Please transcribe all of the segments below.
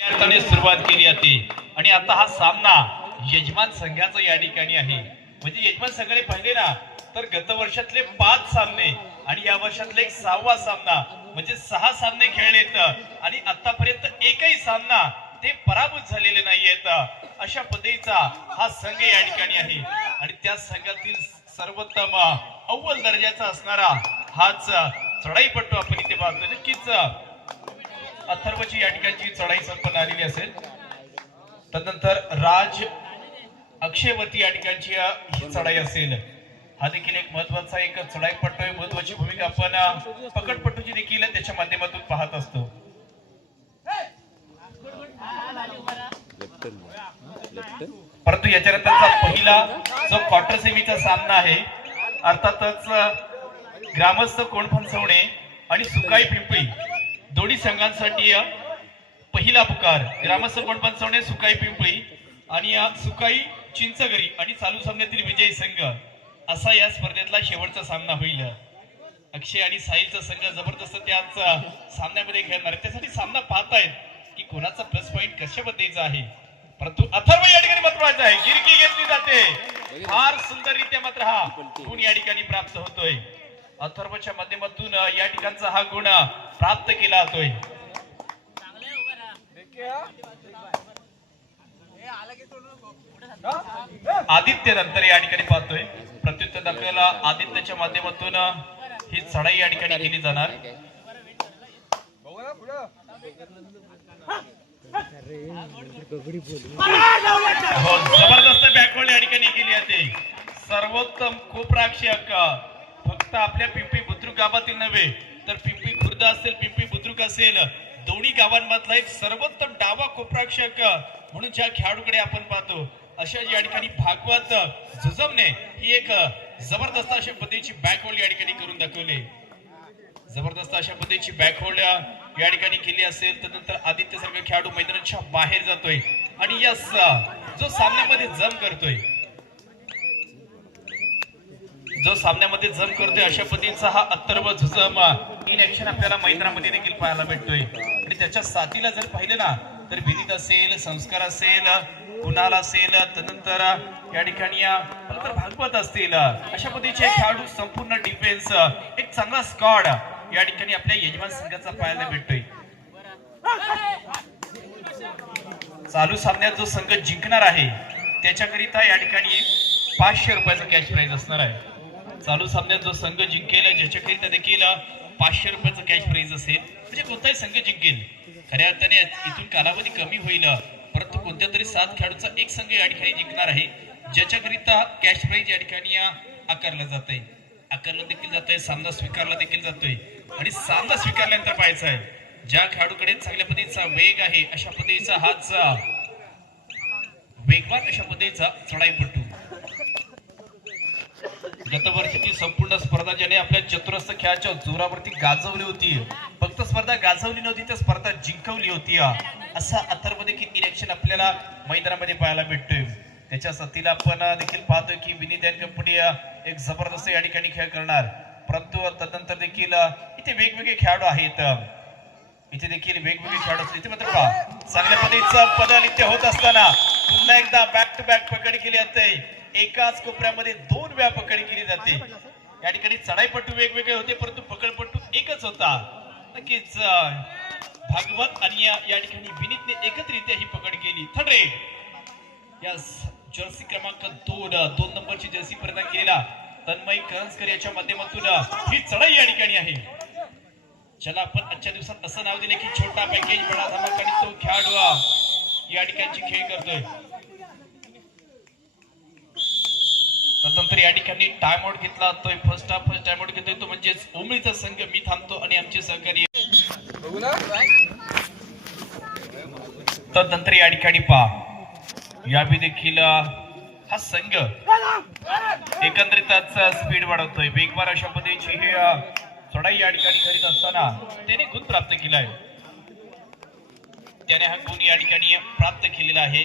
अर्थाने सुरुवात केली जाते आणि आता हा सामना यजमान संघाचा या ठिकाणी आहे. म्हणजे यजमान संघाने पाहिले ना तर गत वर्षातले पाच सामने आणि या वर्षातले एक सहावा सामना म्हणजे सहा सामने खेळलेत आणि आतापर्यंत एकही सामना ते पराभूत झालेले नाहीयेत अशा पद्धतीचा हा संघ या ठिकाणी आहे. आणि त्या संघातील सर्वोत्तम अव्वल दर्जाचा असणारा हाच चढाईपट्टू आपण इथे पाहतो. नक्कीच अथर्वची या ठिकाणची चढाई संपन्न आलेली असेल तदनंतर राज अक्षयवती या ठिकाणची ही चढाई असेल. हा देखील एक महत्त्वाचा एक चढाईपट्टू आहे महत्वाची भूमिका आपण पकडपट्टूची देखील त्याच्या माध्यमातून पाहत असतो. परंतु याच्यानंतरचा पहिला जो क्वार्टर सेमीचा सामना आहे अर्थातच ग्रामस्थ कोण फणसवणे आणि सुकाई पिंपळी दोन्ही संघांसाठी पहिला पुकार. ग्रामस्थ कोण फणसवणे सुकाई पिंपळी आणि सुकाई चिंचगरी आणि चालू सामन्यातील विजयी संघ असा या स्पर्धेतला शेवटचा सामना होईल. अक्षय आणि साईचा संघ जबरदस्त त्याच सामन्यामध्ये खेळणार त्यासाठी सामना पाहतायत की कोणाचा प्लस पॉईंट कशा पद्धतीचा आहे. परंतु अथर्व या ठिकाणी महत्त्वाचा आहे. गिरकी घेतली जाते. फार सुंदररित्या मात्र हा गुण या ठिकाणी प्राप्त होतोय. अथर्वच्या माध्यमातून या ठिकाणचा हा गुण प्राप्त केला जातोय. आदित्य नंतर या ठिकाणी पाहतोय. प्रत्युत्तर आपल्याला आदित्यच्या माध्यमातून ही चढाई या ठिकाणी केली जाणार. हो, जबरदस्त बॅकवर्ड या ठिकाणी केली जाते सर्वोत्तम कोपराक्षक फक्त आपल्या पिंपरी बुद्रुक गावातील नव्हे तर पिंपरी खुर्द असेल पिंपरी बुद्रुक असेल. दोन्ही गावांमधला एक सर्वोत्तम डावा कोपराक्षक म्हणून ज्या खेळाडूकडे आपण पाहतो अशा या ठिकाणी भागवत झुजमने ही एक जबरदस्त अशा पद्धतीची बॅकहोल्ड या ठिकाणी करून दाखवली. जबरदस्त अशा पद्धतीची बॅकहोल्ड या ठिकाणी केली असेल तर नंतर आदित्य सारखा खेळाडू मैदानाच्या बाहेर जातोय. आणि यस जो सामन्यामध्ये जम करतोय. जो सामन्यामध्ये जम करतोय अशा पद्धतीचा हा अत्तर्व झुजम इन ऍक्शन आपल्याला मैदानामध्ये देखील पाहायला भेटतोय आणि त्याच्या साथीला जर पाहिलं ना तर विनीत असेल संस्कार असेल कुणाल असेल त्यानंतर या ठिकाणी नंतर भागवत असतील. अशा पद्धतीचे खेळाडू संपूर्ण डिफेन्स एक चांगला स्कॉड या ठिकाणी आपल्या यजमान संघाचा पाहायला भेटतोय चालू सामन्यात जो संघ जिंकणार आहे त्याच्याकरिता या ठिकाणी पाचशे रुपयाचा कॅश प्राइज असणार आहे. चालू सामन्यात जो संघ जिंकेल ज्याच्याकरिता देखील पाचशे रुपयाचा कॅश प्राईज असेल म्हणजे कोणताही संघ जिंकेल. खऱ्या अर्थाने इथून कालावधी कमी होईल परंतु कोणत्या तरी सात खेळाडूचा एक संघ या ठिकाणी जिंकणार आहे ज्याच्याकरिता कॅश प्राईज या ठिकाणी आकारला जात आहे आकारला देखील जात आहे सामना स्वीकारला देखील जातोय. आणि सामना स्वीकारल्यानंतर पाहायचा आहे ज्या खेळाडूकडे चांगल्या पद्धतीचा वेग आहे अशा पद्धतीचा हाच वेगवान अशा पद्धतीचा चढाई पडतो गतवर्षीची संपूर्ण स्पर्धा ज्याने आपल्या चतुरस्थ खेळाच्या जोरावरती गाजवली होती. फक्त स्पर्धा गाजवली नव्हती तर स्पर्धा जिंकवली होती. असं अथर्व देखील निरीक्षण आपल्याला मैदानामध्ये पाहायला भेटतोय. त्याच्या सतीला आपण देखील पाहतोय की विनीत अँड कंपनी एक जबरदस्त या ठिकाणी खेळ करणार. परंतु तदनंतर देखील इथे वेगवेगळे खेळाडू आहेत. इथे देखील वेगवेगळे खेळाडू असतात इथे मात्र पहा चांगल्या पद्धतीचं पदल इथे होत असताना पुन्हा एकदा बॅक टू बॅक पकड केली जाते. एकाच कोपऱ्यामध्ये दोन वेळा पकड केली जाते. या ठिकाणी चढाईपट्टू वेगवेगळे होते परंतु पकडपट्टू एकच होता. नक्कीच भागवत आणि या या ठिकाणी विनीतने एकत्रित्या ही पकड केली. थर्ड रेड यस जर्सी क्रमांक दोन दोन नंबरची जर्सी प्रदान केलेला तन्मय करंजकर याच्या माध्यमातून ही चढाई या ठिकाणी आहे. ज्याला आपण आजच्या दिवसात असं नाव दिले की छोटा पॅकेज बडा धमाका आणि तो खेळाडू या ठिकाणची खेळ करतोय. तदनंतर या ठिकाणी टाइम आउट घेतला. तो first half first time out घेतोय. तो म्हणजे उमळीचा संघ मी थांबतो आणि आमचे सहकारी तदनंतर या ठिकाणी पहा. यावी देखील हा संघ एकंदरीतच स्पीड वाढवतोय. वेगवार अशा पद्धतीची हे चढाई या ठिकाणी करीत असताना त्याने गुण प्राप्त केलाय. त्याने हा गुण या ठिकाणी प्राप्त केलेला आहे.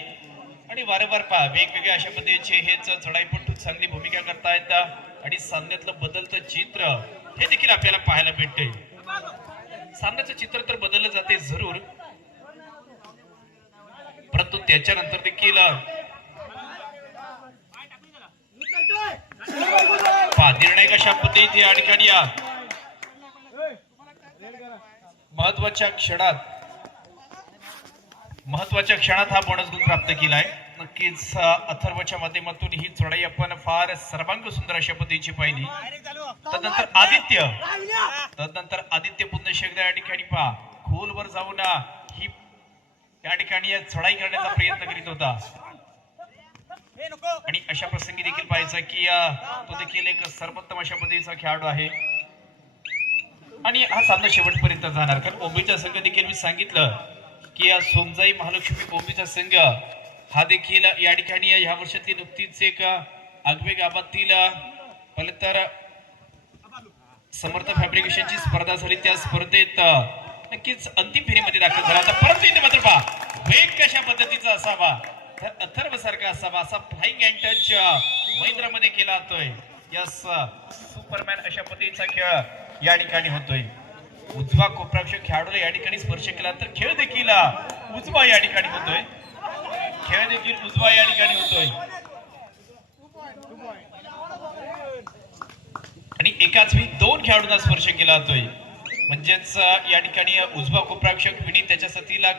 आणि वारंवार पहा वेगवेगळ्या अशा पद्धतीचे हेच चढाईपट्टू चांगली भूमिका करतायत आणि सामन्यातलं बदलतं चित्र हे देखील आपल्याला पाहायला भेटते सामन्याचं चित्र तर बदललं जाते जरूर परंतु त्याच्यानंतर देखील पहा निर्णय कशा पद्धतीने या ठिकाणी या. महत्त्वाच्या क्षणात महत्त्वाच्या क्षणात हा बोनस गुण प्राप्त केलाय नक्कीच अथर्वच्या माध्यमातून ही चढाई आपण फार सर्वांग सुंदर अशा पद्धतीची पाहिली. तदनंतर आदित्य. तदनंतर आदित्य पुन्हा शेगदा या ठिकाणी पहा. खोलवर जाऊन ही या ठिकाणी चढाई करण्याचा प्रयत्न करीत होता. आणि अशा प्रसंगी देखील पाहायचं की तो देखील एक सर्वोत्तम अशा पद्धतीचा खेळाडू आहे. आणि हा सामना शेवटपर्यंत जाणार. कारण ओंबीचा संघ देखील मी सांगितलं की या सोमजाई महालक्ष्मी ओंबीचा संघ हा देखील या ठिकाणी ह्या वर्षातली नुकतीच एक आगवे गावातील पहिलं तर समर्थ फॅब्रिकेशनची स्पर्धा झाली. त्या स्पर्धेत नक्कीच अंतिम फेरीमध्ये दाखल झाला आता परंतु इथे मात्र पहा वेग कशा पद्धतीचा असावा? तर अथर्व सारखा असावा असा फ्लाइंग अँड टच महिंद्रामध्ये केला जातोय. यस सुपरमॅन अशा पद्धतीचा खेळ या ठिकाणी होतोय. उजवा कोपराक्ष खेळाडूला या ठिकाणी स्पर्श केला. तर खेळ देखील उजवा या ठिकाणी होतोय. खेळ देखील उजवा या ठिकाणी होतोय. आणि एकाच वेळी दोन खेळाडूंना स्पर्श केला जातोय. म्हणजेच या ठिकाणी उजवा कोपराक्षक विनीत त्याच्या सतीला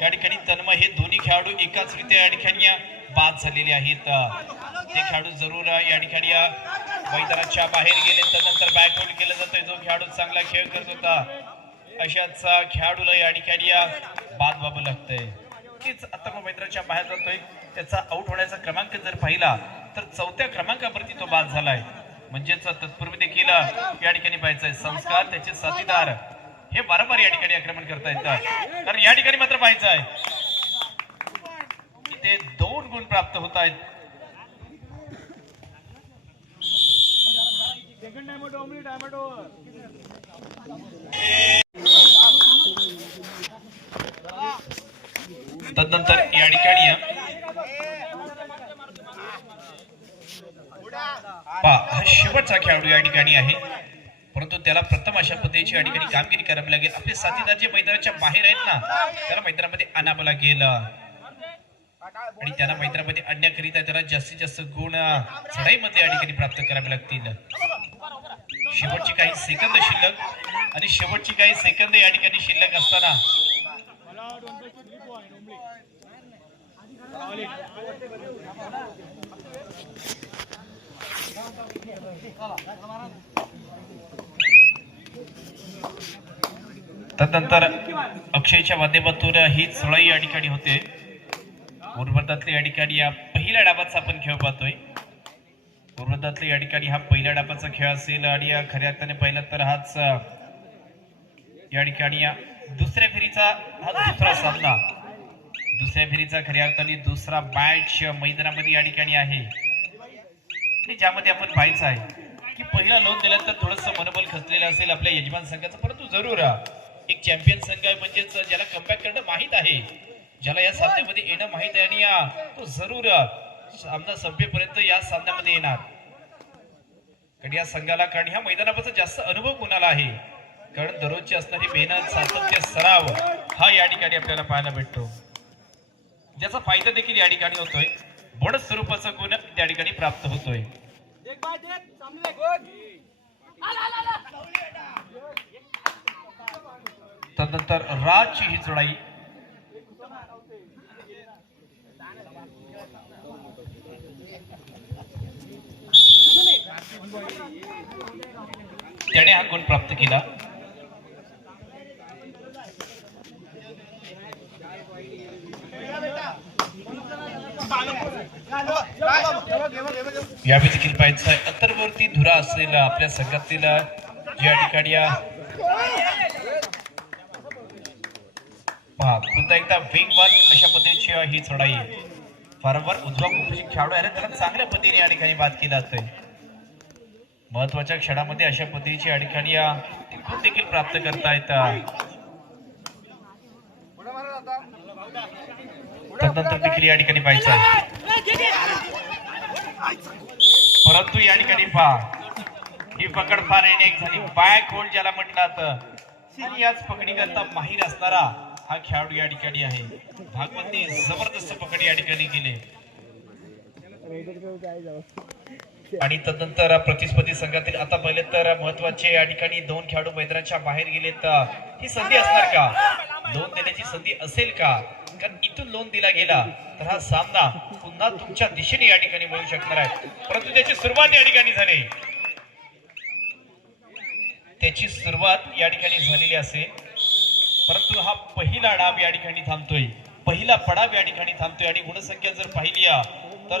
या ठिकाणी तन्मय हे दोन्ही खेळाडू एकाच रीत्या या ठिकाणी बाद झालेले आहेत. ते खेळाडू जरूर या ठिकाणी मैदानाच्या बाहेर गेले त्यानंतर बॅकआउट केला जातोय. जो खेळाडू चांगला खेळ करत होता. अशाच खेळाडूला या ठिकाणी बाद व्हावं लागतंय. तीच आता मग मैदानाच्या बाहेर जातोय. त्याचा आउट होण्याचा क्रमांक जर पाहिला तर चौथ्या क्रमांकावरती तो बाद झालाय. म्हणजेच तत्पूर्वी देखील या ठिकाणी पाहायचंय. संस्कार त्याचे साथीदार हे वारंवार या ठिकाणी आक्रमण करता येतात कारण या ठिकाणी मात्र पाहायचं आहे ते दोन गुण प्राप्त होत आहेत. तदनंतर या ठिकाणी हा शेवटचा खेळाडू या ठिकाणी आहे. परंतु त्याला प्रथम अशा पद्धतीची या ठिकाणी कामगिरी करावी लागेल. आपले साथीदार जे मैदानाच्या बाहेर आहेत ना त्याला मैदानामध्ये आणावं लागेल. आणि त्यांना मैत्रामध्ये आणण्याकरिता त्याला जास्तीत जास्त गुण चढाईमध्ये या ठिकाणी प्राप्त करावे लागतील. शेवटची काही सेकंद शिल्लक आणि शेवटची काही सेकंद या ठिकाणी शिल्लक असताना. तदनंतर अक्षयच्या माध्यमातून ही चढाई या ठिकाणी होते. पूर्वतातले या ठिकाणी या पहिल्या डाबाचा आपण खेळ पाहतोय. पूर्वतातले या ठिकाणी हा पहिल्या डाबाचा खेळ असेल आणि या खऱ्या अर्थाने पहिला तर हाच या ठिकाणी या दुसऱ्या फेरीचा हा दुसरा सामना. दुसऱ्या फेरीचा खऱ्या अर्थाने दुसरा मॅच मैदानामध्ये या ठिकाणी आहे. आणि ज्यामध्ये आपण पाहायचं आहे की पहिला लोन दिल्यानंतर थोडंसं मनोबल खचलेलं असेल आपल्या यजमान संघाचं. परंतु जरूर एक चॅम्पियन संघ आहे म्हणजेच ज्याला कमबॅक करणं माहीत आहे. ज्याला या सामन्यामध्ये येणं माहीत आहे आणि या तो जरूर सामना संपेपर्यंत या सामन्यामध्ये येणार. कारण या संघाला कारण ह्या मैदानापासून जास्त अनुभव कोणाला आहे? कारण दररोजची असणारी मेहनत सातत्य सराव हा या ठिकाणी आपल्याला पाहायला भेटतो. ज्याचा फायदा देखील या ठिकाणी होतोय. बोनस स्वरूपाचा गुण त्या ठिकाणी प्राप्त होतोय. तदनंतर राजची ही चढाई. त्याने हा गुण प्राप्त केला. यावेळी देखील पाहायचं आहे अंतर्वर्ती धुरा असलेला आपल्या संघातील या ठिकाणी या पुन्हा एकदा वेगवान अशा पद्धतीची ही चढाई आहे. वारंवार उजवा कुपशी खेळाडू आहे ना, त्याला चांगल्या पद्धतीने या ठिकाणी बाद केला जातोय. महत्त्वाच्या क्षणामध्ये अशा पद्धतीची या या तिकून देखील प्राप्त करता येतात. देखील या ठिकाणी पाहायचं. परंतु या ठिकाणी पहा. ही पकड फार एक झाली. बॅक होल्ड ज्याला म्हटलं तर आणि याच पकडीकरता माहीर असणारा हा खेळाडू या ठिकाणी आहे. भागवतने जबरदस्त पकड या ठिकाणी केले. आणि तदनंतर प्रतिस्पर्धी संघातील आता पहिले तर महत्त्वाचे या ठिकाणी दोन खेळाडू मैदानाच्या बाहेर गेलेत. ही संधी असणार का? लोन देण्याची संधी असेल का? कारण इथून लोन दिला गेला तर हा सामना पुन्हा तुमच्या दिशेने या ठिकाणी मिळू शकणार आहे. परंतु त्याची सुरुवात या ठिकाणी झाली. त्याची सुरुवात या ठिकाणी झालेली असेल. परंतु हा पहिला डाव या ठिकाणी थांबतोय. पहिला पडाव या ठिकाणी थांबतोय. आणि गुणसंख्या जर पाहिली तर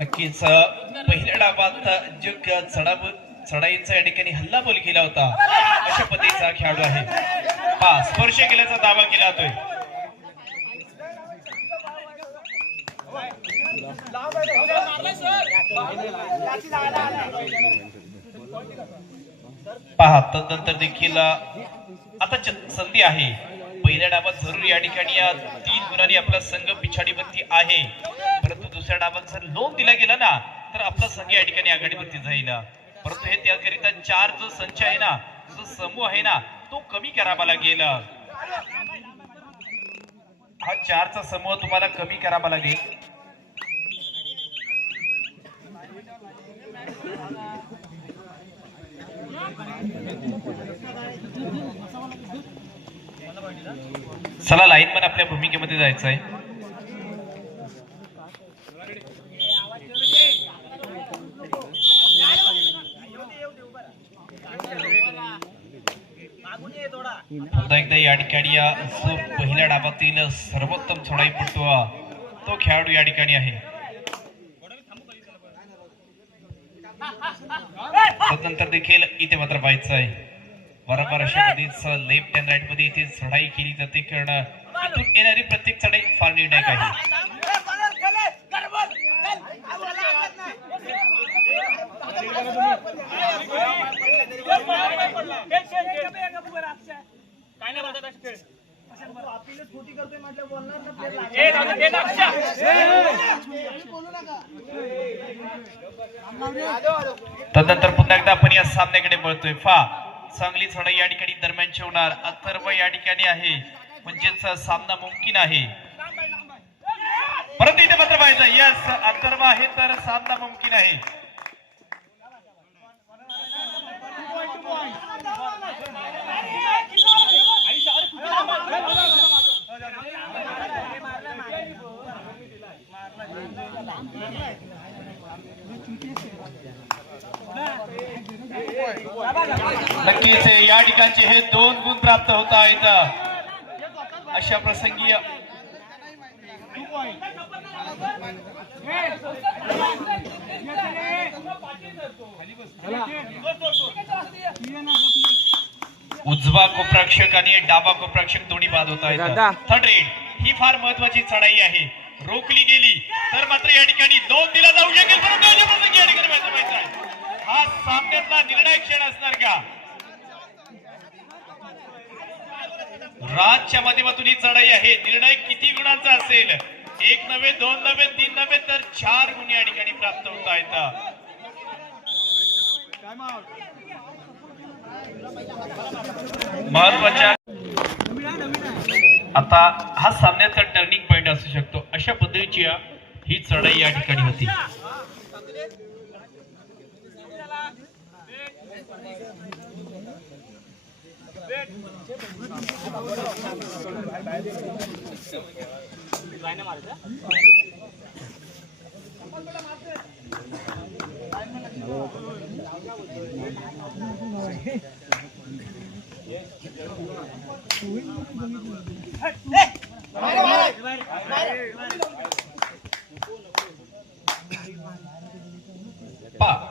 नक्कीच पहिल्या डावात जो चढाव चढाईचा या ठिकाणी हल्ला बोल केला होता. अशा पद्धतीचा खेळाडू आहे. हा स्पर्श केल्याचा दावा केला जातोय. पहा तदनंतर देखील आता च- संधी आहे. पहिल्या डावात जरूर या ठिकाणी या तीन गुणांनी आपला संघ पिछाडीवरती आहे. परंतु दुसऱ्या डावात जर लोन दिला गेला ना तर आपला संघ या ठिकाणी आघाडीवरती जाईल. परंतु हे त्याकरिता चार जो संच आहे ना जो समूह आहे ना तो कमी करावा लागेल. हा चारचा समूह तुम्हाला कमी करावा लागेल. चला लाईन पण आपल्या भूमिकेमध्ये जायचं आहे. पुन्हा एकदा या ठिकाणी या जो पहिल्या डाबातील सर्वोत्तम चढाईपटू तो खेळाडू या ठिकाणी आहे. तदनंतर देखील इथे मात्र पाहायचं आहे. बरोबर अशा पद्धतीच लेफ्ट अँड राईटमध्ये इथे चढाई केली जाते. कारण इथून येणारी प्रत्येक चढाई फार निर्णायक आहे. तदनंतर पुन्हा एकदा आपण या सामन्याकडे बळतोय फा चांगली चढाई या ठिकाणी दरम्यानची होणार अथर्व या ठिकाणी आहे. म्हणजेच सामना मुमकिन आहे. परंतु इथे मात्र पाहिजे यस अथर्व आहे तर सामना मुमकिन आहे. नक्कीच या ठिकाणचे हे दोन गुण प्राप्त होत आहेत. अशा प्रसंगी उजवा कोपराक्षक आणि डाबा कोपराक्षक दोन्ही बाद होत आहेत. दादा. थर्ड रेड ही फार महत्वाची चढाई आहे. रोखली गेली तर मात्र या ठिकाणी दोन दिला जाऊ शकेल परंतु या ठिकाणी आहे. हा सामन्यातला निर्णायक क्षण असणार का? राजच्या माध्यमातून ही चढाई आहे. निर्णय किती गुणांचा असेल? एक नव्हे दोन नव्हे तीन नव्हे तर चार गुण या ठिकाणी प्राप्त होत आहेत. महत्त्वाच्या आता हा सामन्याचा टर्निंग पॉइंट असू शकतो. अशा पद्धतीची ही चढाई या ठिकाणी होती काय नाही मारायचं. पहा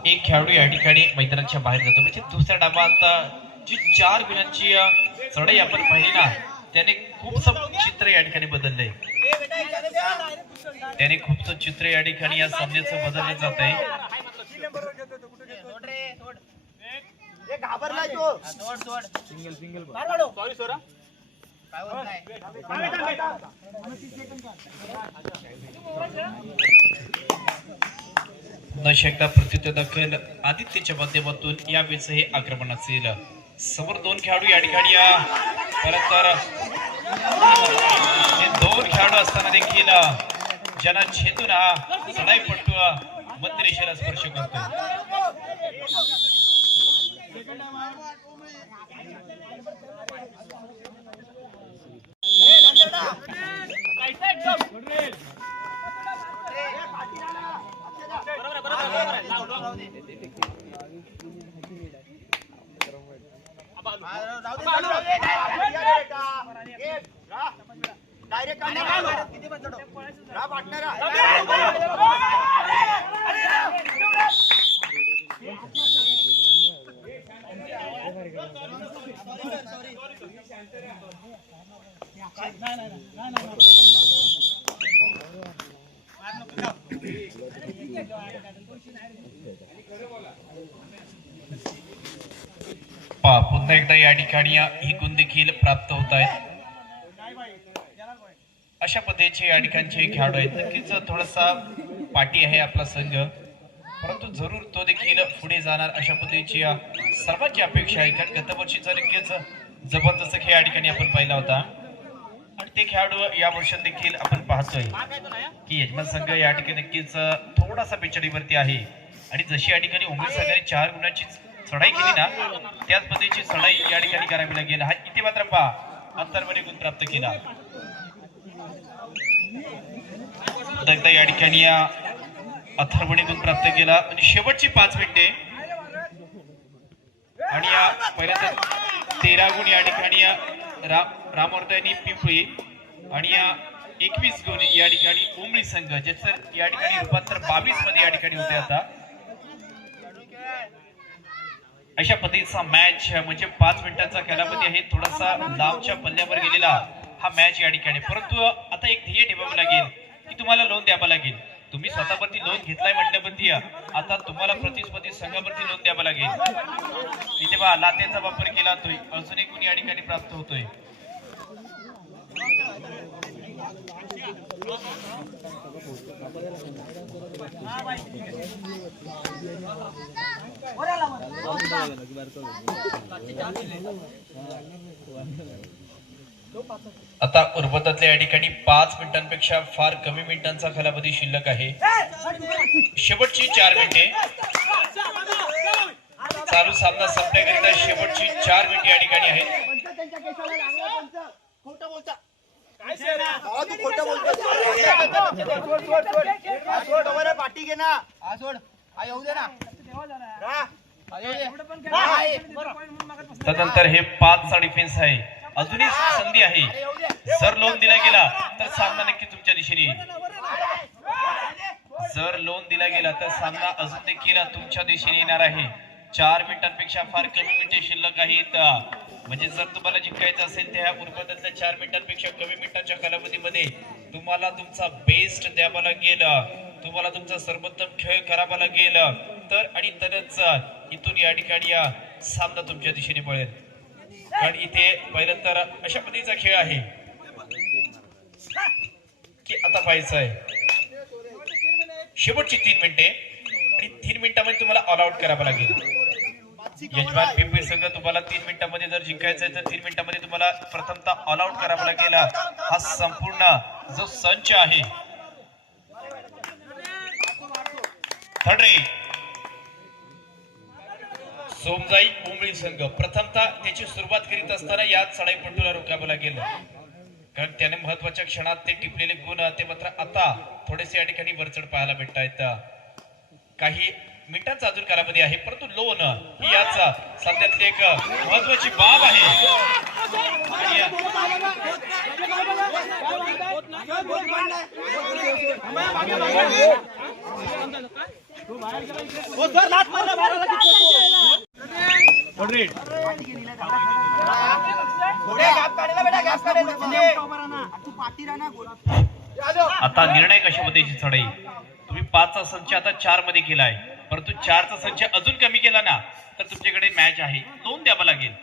एक खेळाडू या ठिकाणी मैदानाच्या बाहेर जातो. म्हणजे दुसऱ्या डाबात आता जी चार गुणांची चढाई आपण पाहिली ना त्याने खूपसं चित्र या ठिकाणी बदललंय त्याने खूपसं चित्र या ठिकाणी या सामन्याचं बदललं जात आहे. घाबरलाय तो. सॉरी सोरा न शकता प्रत्युत्तर दाखल आदित्यच्या माध्यमातून या वेळेस हे आक्रमण असेल समोर दोन खेळाडू या ठिकाणी या. परत तर दोन खेळाडू असताना देखील ज्यांना छेदून हा चढाई पट्टू मध्यरेषेला स्पर्श करतो बरोबर बरोबर आहे, बरोबर आहे. लाव, लाव, लाव. डायरेक्ट पार्टनर पहा पुन्हा एकदा या ठिकाणी ही गुण देखील प्राप्त होत आहेत. अशा पद्धतीचे या ठिकाणचे खेळाडू आहेत. नक्कीच थोडासा पाठी आहे आपला संघ. परंतु जरूर तो देखील पुढे जाणार. अशा पद्धतीची सर्वांची अपेक्षा आहे. कारण गतवर्षीचा नक्कीच जबरदस्त खेळ या ठिकाणी आपण पाहिला होता. आणि ते खेळाडू या वर्षात देखील आपण पाहतोय की यजमान संघ या ठिकाणी नक्कीच थोडासा पिछडीवरती आहे. आणि जशी या ठिकाणी उमेद संघाने चार गुणांची सडाई केली ना त्याच पद्धतीची सडाई या ठिकाणी करावी लागेल. हा किती मात्र पहा अंतरमध्ये गुण प्राप्त केला. एकदा या ठिकाणी या अथर्वणी गुण प्राप्त केला. आणि शेवटची पाच मिनिटे. आणि या पहिल्यांदा तेरा गुण या ठिकाणी या राम रामवर्धनी पिंपळी आणि या एकवीस गुण या ठिकाणी उमळी संघ ज्याचं या ठिकाणी रूपांतर बावीसमध्ये या ठिकाणी होते आता. अशा पद्धतीचा मॅच म्हणजे पाच मिनिटांचा कालावधी आहे. थोडासा लांबच्या पल्ल्यावर गेलेला हा मॅच या ठिकाणी. परंतु आता एक ध्येय ठेवावं लागेल की तुम्हाला लोन द्यावं लागेल. तुम्ही स्वतःवरती लोन घेतलाय म्हटल्यावरती आता तुम्हाला प्रतिस्पर्धी संघावरती लोन द्यावं लागेल. इथे बा लातेचा वापर केला तो अजून एक गुण या ठिकाणी प्राप्त होतोय. आता उर्वतातल्या या ठिकाणी पाच मिनिटांपेक्षा फार कमी मिनिटांचा कालावधी शिल्लक आहे. शेवटची चार मिनिटे. चालू सामना संपण्याकरिता शेवटची चार मिनिटे या ठिकाणी आहेत. तू खोटं बोलतो हा, पाठी घे ना हा सोड हा येऊ दे ना. हा. हा, हे पाचचा डिफेन्स आहे अजूनही संधी आहे. जर लोन दिला गेला तर सामना नक्की तुमच्या दिशेने जर लोन दिला गेला तर सामना अजून देखील तुमच्या दिशेने येणार आहे चार मिनिटांपेक्षा फार कमी मिनिटे शिल्लक आहेत म्हणजे जर तुम्हाला जिंकायचं असेल तर ह्या उर्वरातल्या चार मिनिटांपेक्षा कमी मिनिटांच्या कालावधीमध्ये तुम्हाला तुमचा बेस्ट द्यावा लागेल. तुम्हाला तुमचा सर्वोत्तम खेळ करावा लागेल. तर आणि तरच इथून या ठिकाणी या सामना तुमच्या दिशेने पळेल. कारण इथे पहिलं तर अशा पद्धतीचा खेळ आहे. की आता पाहायचं आहे. शेवटची तीन मिनिटे आणि तीन मिनिटांमध्ये तुम्हाला ऑल आउट करावं लागेल. यजमान पिंपरी संघ तुम्हाला तीन मिनिटांमध्ये जर जिंकायचं आहे तर तीन मिनिटांमध्ये तुम्हाला प्रथमतः ऑल आउट लागेल. हा संपूर्ण जो संच आहे. सोमजाई उमळी संघ प्रथमतः त्याची सुरुवात करीत असताना याच चढाईपट्टूला रोखावं लागेल. कारण त्याने महत्त्वाच्या क्षणात ते टिपलेले गुण ते मात्र आता थोडेसे या ठिकाणी वरचढ पाहायला भेटत आहेत काही मिनिटांचा अजून कालावधी आहे परंतु लोन ही याच सध्यातली एक महत्वाची बाब आहे. आता निर्णय कशामध्ये पद्धतीची चढाई? तुम्ही पाचचा संच आता चारमध्ये केलाय. परंतु चारचा संच अजून कमी केला ना तर तुमच्याकडे मॅच आहे. दोन द्यावं लागेल.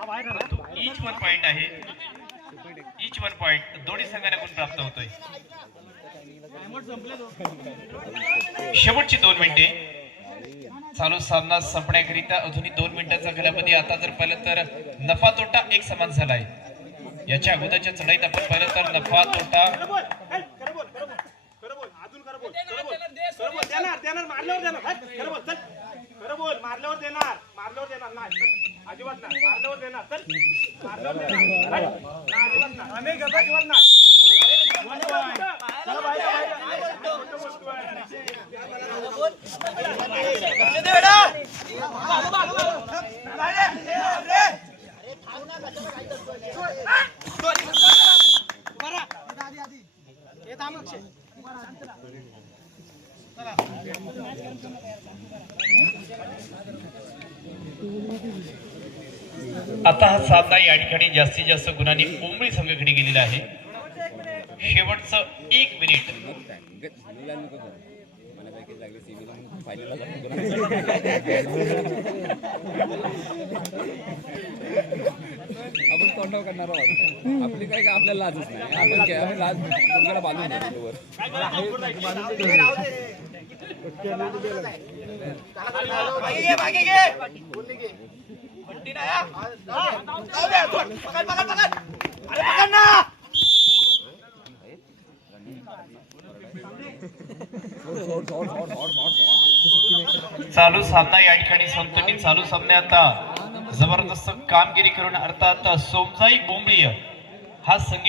परंतु इच वन पॉइंट आहे. इच वन पॉइंट दोन्ही संघाने गुण प्राप्त होतोय? शेवटची दोन मिनिटे. चालू सामना संपण्याकरिता अजूनही दोन मिनिटांचा कालावधी आता जर पाहिलं तर नफा तोटा एक समान झालाय. याच्या अगोदरच्या चढाईत आपण पाहिलं तर नफा तोटा देणार देणार मारल्यावर देणार. हट, खरं बोल चल. खरं बोल मारल्यावर देणार मारल्यावर देणार. नाही अजिबात नाही मारल्यावर देणार चल. मारल्यावर देणार. हट. नाही, अजिबात नाही अजिबात नाही. बाहेर, बाहेर. आता हा सामना या ठिकाणी जास्तीत जास्त गुणांनी कोंबडी संघाकडे गेलेला आहे. शेवटचं एक मिनिट आपण तोंडावर करणार आहोत. आपली काय का आपल्याला लाजच नाही. आपण लाज बांधून चालू सामना या ठिकाणी संतुलित चालू सामने आता. जबरदस्त कामगिरी करून अर्थात सोमजाई बोंबळी हा संघ